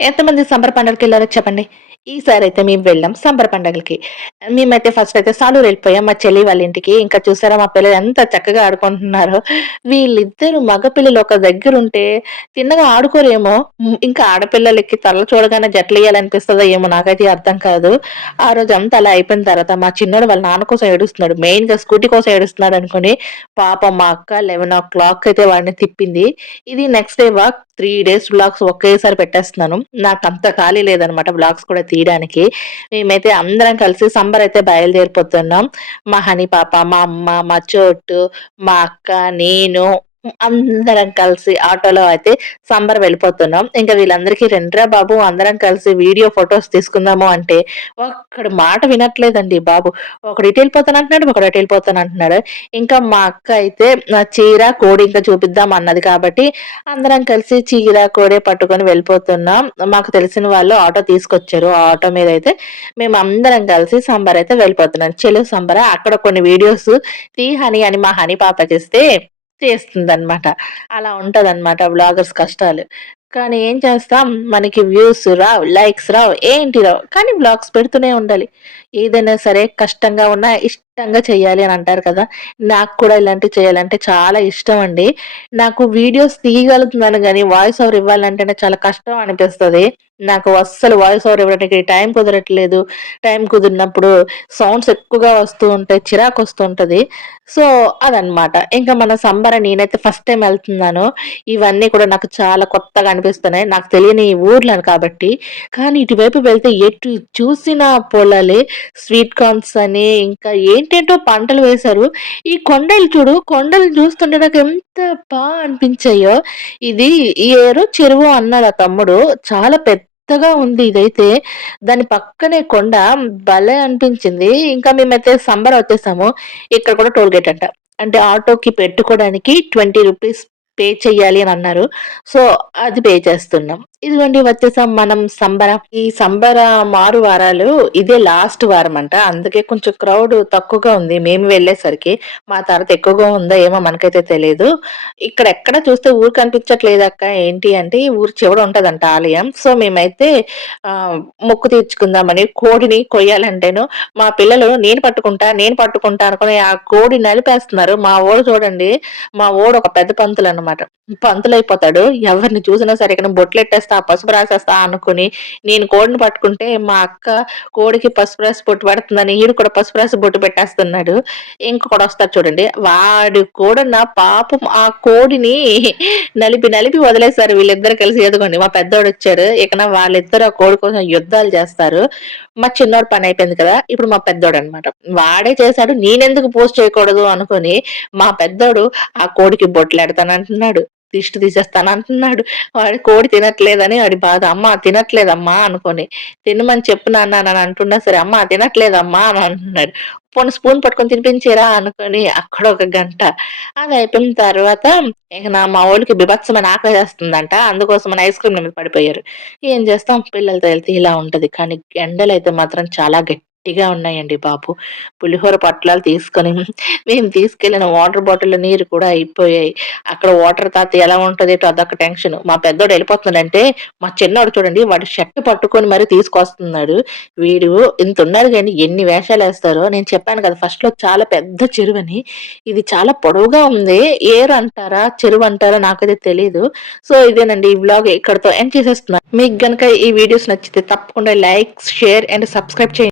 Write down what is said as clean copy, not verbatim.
ఎంతమంది సంబర పండగలకెళ్లారో చెప్పండి? ఈసారైతే మేము వెళ్ళాం సంబర పండగలకి. మేమైతే ఫస్ట్ అయితే సాలూరు ఎళ్ళిపోయాం మా చెల్లి వాళ్ళ ఇంటికి. ఇంకా చూసారా మా పిల్లలు ఎంత చక్కగా ఆడుకుంటున్నారో. వీళ్ళిద్దరు మగ పిల్లలు ఒక దగ్గరుంటే తిన్నగా ఆడుకోరేమో! ఇంకా ఆడపిల్లలకి తలలు చూడగానే జడలేయాలనిపిస్తదో ఏమో నాకైతే అర్థం కాదు. ఆ రోజంతా అలా అయిపోయిన తర్వాత మా చిన్నోడు వాళ్ళ నాన్న కోసం ఏడుస్తున్నాడు. మెయిన్‌గా స్కూటీ కోసం ఏడుస్తున్నాడనుకోని పాపం మా అక్క 11:00 అయితే వాడిని తిప్పింది. ఇది నెక్స్ట్ డే 3 డేస్ వ్లాగ్స్ ఒకేసారి పెట్టేస్తున్నాను. నాకంత ఖాళీ లేదనమాట వ్లాగ్స్ కూడా తీయడానికి. మేమైతే అందరం కలిసి సంబరైతే బయలుదేరిపోతున్నాం. మా హనీ పాప, మా అమ్మ, మా చోటు, మా అక్క, నేను అందరం కలిసి ఆటోలో అయితే సంబర వెళ్ళిపోతున్నాం. ఇంక వీళ్ళందరికీ "రండ్రా బాబు అందరం కలిసి వీడియో, ఫోటోస్ తీసుకుందాము" అంటే ఒక్కడు మాట వినట్లేదండి బాబు. ఒకడు ఇటు ఎళ్ళిపోతానంటున్నాడు, ఒకడు అటు ఎళ్ళిపోతానంటున్నాడు. ఇంకా మా అక్క అయితే చీర, కోడి ఇంకా చూపిద్దాం అన్నది కాబట్టి అందరం కలిసి చీర, కోడే పట్టుకొని వెళ్ళిపోతున్నాం. మాకు తెలిసిన వాళ్ళు ఆటో తీసుకొచ్చారు. ఆ ఆటో మీదయితే మేమందరం కలిసి సంబరైతే వెళ్ళిపోతున్నాం. చెలో సంబర అక్కడ కొన్ని వీడియోస్ హనీ అని మా హనీ పాపకిస్తే చేస్తుందనమాట. అలా ఉంటదనమాట వ్లాగర్స్ కష్టాలు. కానీ ఏం చేస్తాం మనకి వ్యూస్ రావు, లైక్స్ రావు, ఏంటి రావు. కానీ వ్లాగ్స్ పెడుతూనే ఉండాలి. ఏదైనా సరే కష్టంగా ఉన్నా ఇష్టంగా చేయాలి అని అంటారు కదా! నాకు కూడా ఇలాంటివి చేయాలంటే చాలా ఇష్టమండి. నాకు వీడియోస్ తీయగలుగుతున్నాను గానీ, వాయిస్ ఓవర్ ఇవ్వాలంటేనే చాలా కష్టం అనిపిస్తది. నాకు అస్సలు వాయిస్ ఓవర్ ఇవ్వడానికి టైం కుదరట్లేదు. టైం కుదిరినప్పుడు సౌండ్స్ ఎక్కువగా వస్తూ ఉంటాయి. చిరాకొస్తూ ఉంటది. సో, అదనమాట. ఇంకా మన సంబర నేనైతే ఫస్ట్ టైమ్ ఎళ్తున్నాను. ఇవన్నీ కూడా నాకు చాలా కొత్తగా అనిపిస్తున్నాయి. నాకు తెలియని ఊర్లను కాబట్టి. కానీ ఇటువైపు వెళ్తే ఎటు చూసినా పొలాలే. స్వీట్ కార్న్స్ అని, ఇంకా ఏంటేంటో పంటలు వేశారు. ఈ కొండలు చూడు, కొండలు చూస్తుంటే నాకెంత అనిపించాయో. ఇది ఈ ఏరు చెరువు అన్నాడు ఆ తమ్ముడు. చాలా పెద్దగా ఉంది ఇదైతే. దాని పక్కనే కొండ భలే అనిపించింది. ఇంకా మేమైతే సంబర వచ్చేసాము. ఇక్కడ కూడా టోల్ గేట్ అంట. అంటే ఆటోకి పెట్టుకోవడానికి రూ. 20 పే చెయ్యాలి అని అన్నారు. సో, అది పే చేస్తున్నాం. ఇదిగోండి వచ్చేసాం మనం సంబర. ఈ సంబర మారు వారాలు ఇదే లాస్ట్ వారమంట. అందుకే కొంచెం క్రౌడ్ తక్కువగా ఉంది మేము వెళ్ళేసరికి. మా తర్వాత ఎక్కువగా ఉందో ఏమో మనకైతే తెలీదు. ఇక్కడెక్కడ చూస్తే ఊరు కనిపించట్లేదక్క ఏంటి అంటే, ఈ ఊరు చివర ఉంటదంట ఆలయం. సో, మేమైతే ఆహ్, మొక్కు తీర్చుకుందామని కోడిని కొయ్యాలంటేను, మా పిల్లలు నేను పట్టుకుంటా అనుకోని ఆ కోడి నలిపేస్తున్నారు. మా వోడు చూడండి, మా వోడు ఒక పెద్ద పంతులనమాట. పంతులయిపోతాడు. ఎవరిని చూసినా సరే ఇకన బొట్లెట్టేస్తా, పసుపు రాసేస్తా అనుకుని, నేను కోడిని పట్టుకుంటే మా అక్క కోడికి పసుపు రాసి బొట్టు పెడుతుందని ఈడు కూడా పసుపు రాసి బొట్టు పెట్టేస్తున్నాడు. ఇంకొకడొస్తాడు చూడండి. వాడు కూడా నా పాపం ఆ కోడిని నలిపి, నలిపి వదిలేసారు వీళ్ళిద్దరు కలిసి. ఎదుగోండి మా పెద్దోడొచ్చాడు. ఇకన వాళ్ళిద్దరు ఆ కోడి కోసం యుద్ధాలు చేస్తారు. మా చిన్నోడి పనయిపోయింది కదా! ఇప్పుడు మా పెద్దోడనమాట. వాడే చేశాడు. నేనెందుకు పోస్ట్ చేయకూడదు అనుకోని, మా పెద్దోడు ఆ కోడికి బొట్లెడతానంటున్నాడు. దిష్టి తీసేస్తానంటున్నాడు. వాడు కోడి తినట్లేదని ఆడి బాధ. "అమ్మ తినట్లేదమ్మా" అనుకోని. "తినమని చెప్పు నాన్న" అని అంటున్నా సరే, "అమ్మ తినట్లేదమ్మా" అని అంటున్నాడు. పోనీ స్పూన్ పట్టుకొని తినిపించేరా అనుకోని అక్కడ ఒక గంట. అదయిపోయిన తర్వాత ఇక మా వోళ్ళకి బీభత్సమైన ఆకలేసేస్తుందంట. అందుకోసమని ఐస్ క్రీమ్‌ల మీద పడిపోయారు. ఏం చేస్తాం పిల్లలతో ఎళ్తే ఇలా ఉంటది. కానీ ఎండలైతే మాత్రం చాలా గట్టిగా ఉన్నాయండి బాబు. పులిహోర పొట్లాలు తీసుకొని మేము తీసుకెళ్ళిన వాటర్ బాటిల్‌లో నీరు కూడా అయిపోయాయి. అక్కడ వాటర్ తాగితే ఎలా ఉంటదేటో అదొక టెన్షను. మా పెద్దోడు ఎళ్ళిపోతున్నాడంటే, మా చిన్నోడు చూడండి వాడు షర్ట్ పట్టుకొని మరి తీసుకొస్తున్నాడు. వీడు ఇంతున్నాడు గాని ఎన్ని వేషాలేస్తారో. నేను చెప్పాను కదా! ఫస్ట్‌లో చాలా పెద్ద చెరువని. ఇది చాలా పొడవుగా ఉంది. ఏరు అంటారా? చెరువంటారా? నాకైతే తెలీదు. సో, ఇదేనండి ఈ వ్లాగ్ ఇక్కడితో ఎండ్ చేసేస్తున్నా. మీకు గనక ఈ వీడియోస్ నచ్చితే తప్పకుండా లైక్, షేర్ అండ్ సబ్స్క్రైబ్ చేయండి.